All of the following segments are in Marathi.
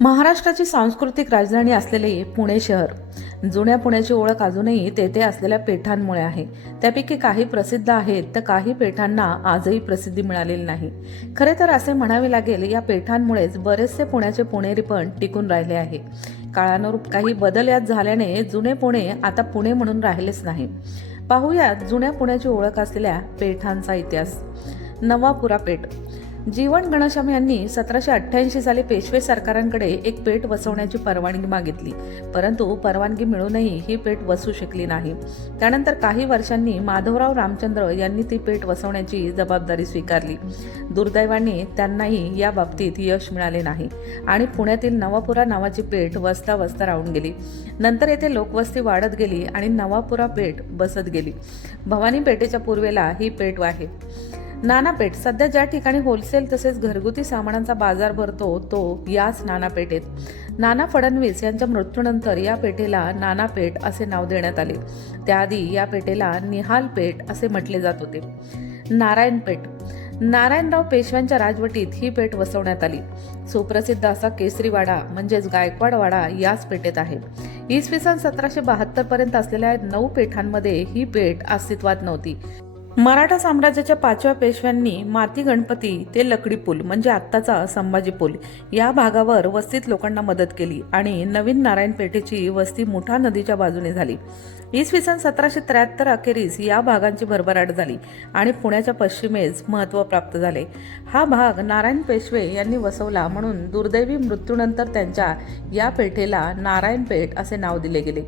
महाराष्ट्राची सांस्कृतिक राजधानी असलेले पुणे शहर. जुन्या पुण्याची ओळख अजूनही तेथे असलेल्या पेठांमुळे आहे. त्यापैकी काही प्रसिद्ध आहेत तर काही पेठांना आजही प्रसिद्धी मिळालेली नाही. खरे तर असे म्हणावे लागेल या पेठांमुळेच बरेचसे पुण्याचे पुणेरी पण टिकून राहिले आहे. काळानुरूप काही बदल यात झाल्याने जुने पुणे आता पुणे म्हणून राहिलेच नाही. पाहूयात जुन्या पुण्याची ओळख असलेल्या पेठांचा इतिहास. नवापुरा पेठ जीवन घनश्याम यांनी सतराशे अठ्ठ्याऐंशी साली पेशवे सरकारांकडे एक पेठ वसवण्याची परवानगी मागितली. परंतु परवानगी मिळूनही ही पेठ वसू शकली नाही. त्यानंतर काही वर्षांनी माधवराव रामचंद्र यांनी ती पेठ वसवण्याची जबाबदारी स्वीकारली. दुर्दैवाने त्यांनाही या बाबतीत यश मिळाले नाही आणि पुण्यातील नवापुरा नावाची पेठ वसता वसता राहून गेली. नंतर येथे लोकवस्ती वाढत गेली आणि नवापुरा पेठ बसत गेली. भवानी पेठेच्या पूर्वेला ही पेठ आहे. नानापेठ सध्या ज्या ठिकाणी होलसेल तसेच घरगुती सामानांचा बाजार भरतो तो याच नानापेठेत. नाना फडणवीस यांच्या मृत्यूनंतर या पेठेला नानापेठ असे नाव देण्यात आले. त्याआधी या पेठेला निहाल पेठ असे म्हटले जात होते. नारायणपेठ. नारायणराव पेशव्यांच्या राजवटीत ही पेठ वसवण्यात आली. सुप्रसिद्ध असा केसरीवाडा म्हणजेच गायकवाडवाडा याच पेठेत आहे. इसवी सन सतराशे बहात्तर पर्यंत असलेल्या नऊ पेठांमध्ये ही पेठ अस्तित्वात नव्हती. मराठा साम्राज्याच्या पाचव्या पेशव्यांनी माती गणपती ते लकडी पूल म्हणजे आत्ताचा संभाजी पूल या भागावर वस्तीत लोकांना मदत केली आणि नवीन नारायण पेठेची वस्ती मुठा नदीच्या बाजूने झाली. इसवी सन सतराशे त्र्याहत्तर अखेरीस या भागांची भरभराट झाली आणि पुण्याच्या पश्चिमेस महत्त्व प्राप्त झाले. हा भाग नारायण पेशवे यांनी वसवला म्हणून दुर्दैवी मृत्यूनंतर त्यांच्या या पेठेला नारायण पेठ असे नाव दिले गेले.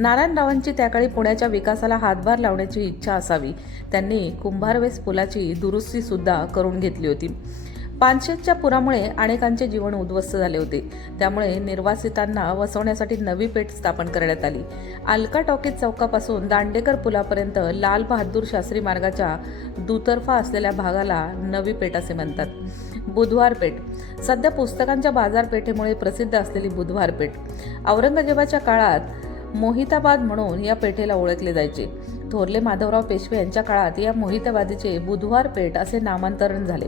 नारायणरावांची त्याकाळी पुण्याच्या विकासाला हातभार लावण्याची इच्छा असावी. त्यांनी कुंभारवेस पुलाची दुरुस्तीसुद्धा करून घेतली होती. पानशेतच्या पुरामुळे अनेकांचे जीवन उद्ध्वस्त झाले होते. त्यामुळे निर्वासितांना वसवण्यासाठी नवी पेठ स्थापन करण्यात आली. अलका टॉकीज चौकापासून दांडेकर पुलापर्यंत लाल बहादूर शास्त्री मार्गाच्या दुतर्फा असलेल्या भागाला नवी पेठ असे म्हणतात. बुधवार पेठ. सध्या पुस्तकांच्या बाजारपेठेमुळे प्रसिद्ध असलेली बुधवार पेठ. औरंगजेबाच्या काळात मोहिताबाद म्हणून या पेठेला ओळखले जायचे. थोरले माधवराव पेशवे यांच्या काळात या मोहिताबादीचे बुधवार पेठ असे नामांतरण झाले.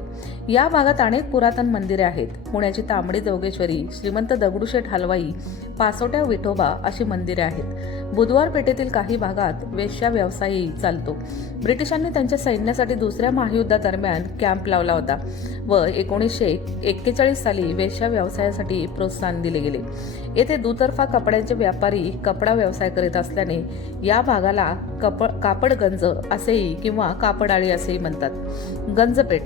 या भागात अनेक पुरातन मंदिरे आहेत. पुण्याची तांबडी जोगेश्वरी श्रीमंत दगडूशेठ हलवाई पासोट्या विठोबा अशी मंदिरे आहेत. बुधवार पेठेतील काही भागात वेश्या व्यवसायही चालतो. ब्रिटिशांनी त्यांच्या सैन्यासाठी दुसऱ्या महायुद्धादरम्यान कॅम्प लावला होता व एकोणीसशे एक्केचाळीस साली वेश्या व्यवसायासाठी प्रोत्साहन दिले गेले. येथे दुतर्फा कपड्यांचे व्यापारी कपडा व्यवसाय करीत असल्याने या भागाला कप कापडगंज असेही किंवा कापडाळी असेही म्हणतात. गंजपेठ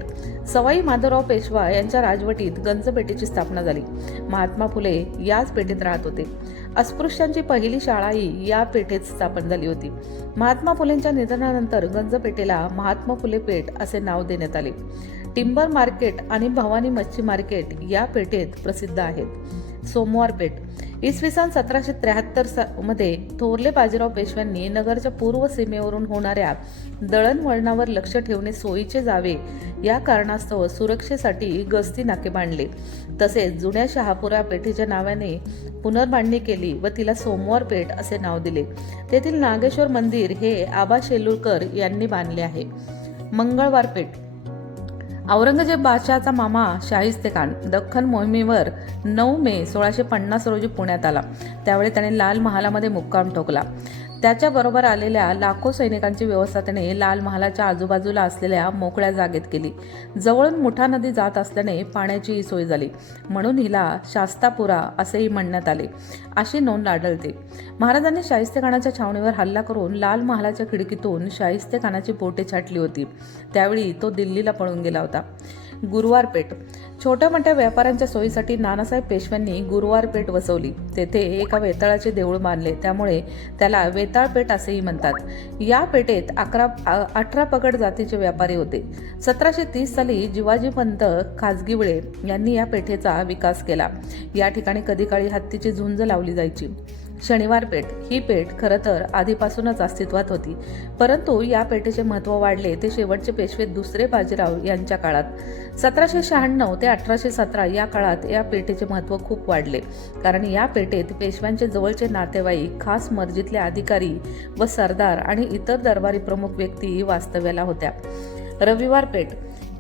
सवाई माधवराव पेशवा यांच्या राजवटीत गंजपेठेची स्थापना झाली. महात्मा फुले याच पेठेत राहत होते. अस्पृश्यांची पहिली शाळाही या पेठेत स्थापन झाली होती. महात्मा फुलेंच्या निधनानंतर गंजपेठेला महात्मा फुले पेठ असे नाव देण्यात आले. टिंबर मार्केट आणि भवानी मच्छी मार्केट या पेठेत प्रसिद्ध आहेत. सोमवार पेठ इसवी सन सतराशे त्र्याहत्तरमध्ये थोरले बाजीराव पेशव्यांनी नगरच्या पूर्व सीमेवरून होणाऱ्या दळणवळणावर लक्ष ठेवणे सोयीचे जावे या कारणास्तव सुरक्षेसाठी गस्ती नाके बांधले. तसेच जुन्या शहापुरा पेठेच्या नावाने पुनर्बांधणी केली व तिला सोमवार पेठ असे नाव दिले. तेथील नागेश्वर मंदिर हे आबा शेलूरकर यांनी बांधले आहे. मंगळवार पेठ. औरंगजेब बादशहाचा मामा शाहिस्ते खान दख्खन मोहिमेवर नऊ मे सोळाशे पन्नास रोजी पुण्यात आला. त्यावेळी त्याने लाल महालामध्ये मुक्काम ठोकला. त्याच्याबरोबर आलेल्या लाखो सैनिकांची व्यवस्था त्याने लाल महालाच्या आजूबाजूला असलेल्या मोकळ्या जागेत केली जवळून मुठा नदी जात असल्याने पाण्याचीही सोय झाली. म्हणून हिला शास्तापुरा असेही म्हणण्यात आले. अशी नोंद आढळते. महाराजांनी शाहिस्तेखानाच्या छावणीवर हल्ला करून लाल महालाच्या खिडकीतून शाहिस्तेखानाची बोटे छाटली होती. त्यावेळी तो दिल्लीला पळून गेला होता. गुरुवार पेठ. छोट्या मोठ्या व्यापाऱ्यांच्या सोयीसाठी नानासाहेब पेशव्यांनी गुरुवार पेठ वसवली. तेथे एका वेताळाचे देऊळ मानले त्यामुळे त्याला वेताळ पेठ असेही म्हणतात. या पेठेत अकरा अठरा पगड जातीचे व्यापारी होते. सतराशे तीस साली जिवाजी पंत खाजगीवळे यांनी या पेठेचा विकास केला. या ठिकाणी कधी काळी हत्तीची झुंज लावली जायची. शनिवार पेठ. ही पेठ खरं तर आधीपासूनच अस्तित्वात होती. परंतु या पेठेचे महत्त्व वाढले ते शेवटचे पेशवे दुसरे बाजीराव यांच्या काळात. सतराशे शहाण्णव ते अठराशे सतरा या काळात या पेठेचे महत्त्व खूप वाढले. कारण या पेठेत पेशव्यांचे जवळचे नातेवाईक खास मर्जीतले अधिकारी व सरदार आणि इतर दरबारी प्रमुख व्यक्ती वास्तव्याला होत्या. रविवार पेठ.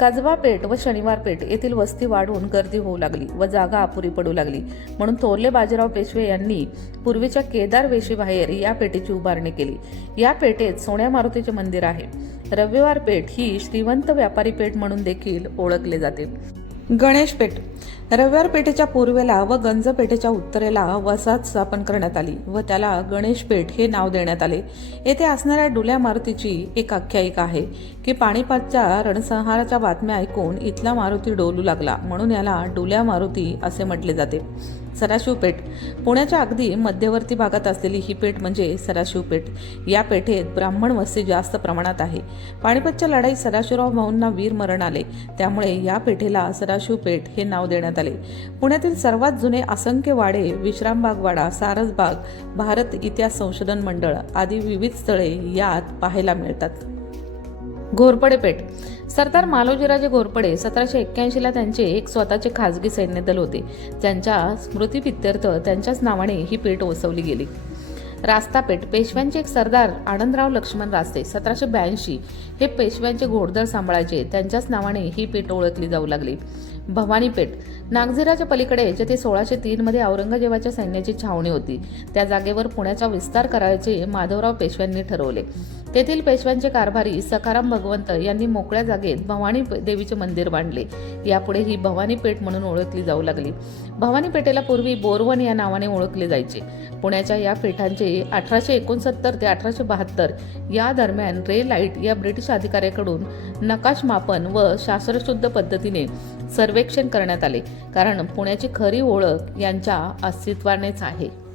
काजवा पेठ व शनिवार पेठ येथील वस्ती वाढून गर्दी होऊ लागली व जागा अपुरी पडू लागली. म्हणून थोरले बाजीराव पेशवे यांनी पूर्वीच्या केदार वेशीबाहेर या पेठेची उभारणी केली. या पेठेत सोन्या मारुतीचे मंदिर आहे. रविवार पेठ ही श्रीवंत व्यापारी पेठ म्हणून देखील ओळखले जाते. गणेश पेठ. रविवार पेठेच्या पूर्वेला व गंज पेठेच्या उत्तरेला वसाहत स्थापन करण्यात आली व त्याला गणेश पेठ हे नाव देण्यात आले. येथे असणाऱ्या डुल्या मारुतीची एक आख्यायिका आहे की पाणीपातच्या रणसंहाराच्या बातम्या ऐकून इथला मारुती डोलू लागला म्हणून याला डुल्या मारुती असे म्हटले जाते. सराशिव पेठ. पुण्याच्या अगदी मध्यवर्ती भागात असलेली ही पेठ म्हणजे सराशिव पेठ. या पेठेत ब्राह्मण वस्ती जास्त प्रमाणात आहे. पाणीपतच्या लढाईत सदाशिवराव भाऊंना वीर मरण आले. त्यामुळे या पेठेला सदाशिव पेठ हे नाव देण्यात आले. पुण्यातील सर्वात जुने असंख्य वाडे विश्रामबाग वाडा सारसबाग भारत इतिहास संशोधन मंडळ आदी विविध स्थळे यात पाहायला मिळतात. घोरपडे पेठ सरदार मालोजीराजे घोरपडे सतराशे एक्क्याऐंशीला त्यांचे एक स्वतःचे खाजगी सैन्य दल होते. त्यांच्या स्मृतीपित्यर्थ त्यांच्याच नावाने ही पेठ ओसवली गेली. रास्तापेठ. पेशव्यांचे एक सरदार आनंदराव लक्ष्मण रास्ते सतराशे ब्याऐंशी. हे पेशव्यांचे घोडदळ सांभाळायचे त्यांच्याच नावाने ही पेठ ओळखली जाऊ लागली. भवानी पेठ नागझिराच्या पलीकडे जेथे सोळाशे तीनमध्ये औरंगजेबाच्या सैन्याची छावणी होती त्या जागेवर पुण्याचा विस्तार करायचे माधवराव पेशव्यांनी ठरवले. तेथील पेशव्यांचे कारभारी सखाराम भगवंत यांनी मोकळ्या जागेत भवानी देवीचे मंदिर बांधले. यापुढे ही भवानी पेठ म्हणून ओळखली जाऊ लागली. भवानी पेठेला पूर्वी बोरवन या नावाने ओळखले जायचे. पुण्याच्या या पेठांचे अठराशे एकोणसत्तर ते अठराशे बहात्तर या दरम्यान रे लाइट या ब्रिटिश अधिकाऱ्याकडून नकाश मापन व शास्त्रशुद्ध पद्धतीने सर्वेक्षण करण्यात आले. कारण पुण्याची खरी ओळख यांच्या अस्तित्वानेच आहे.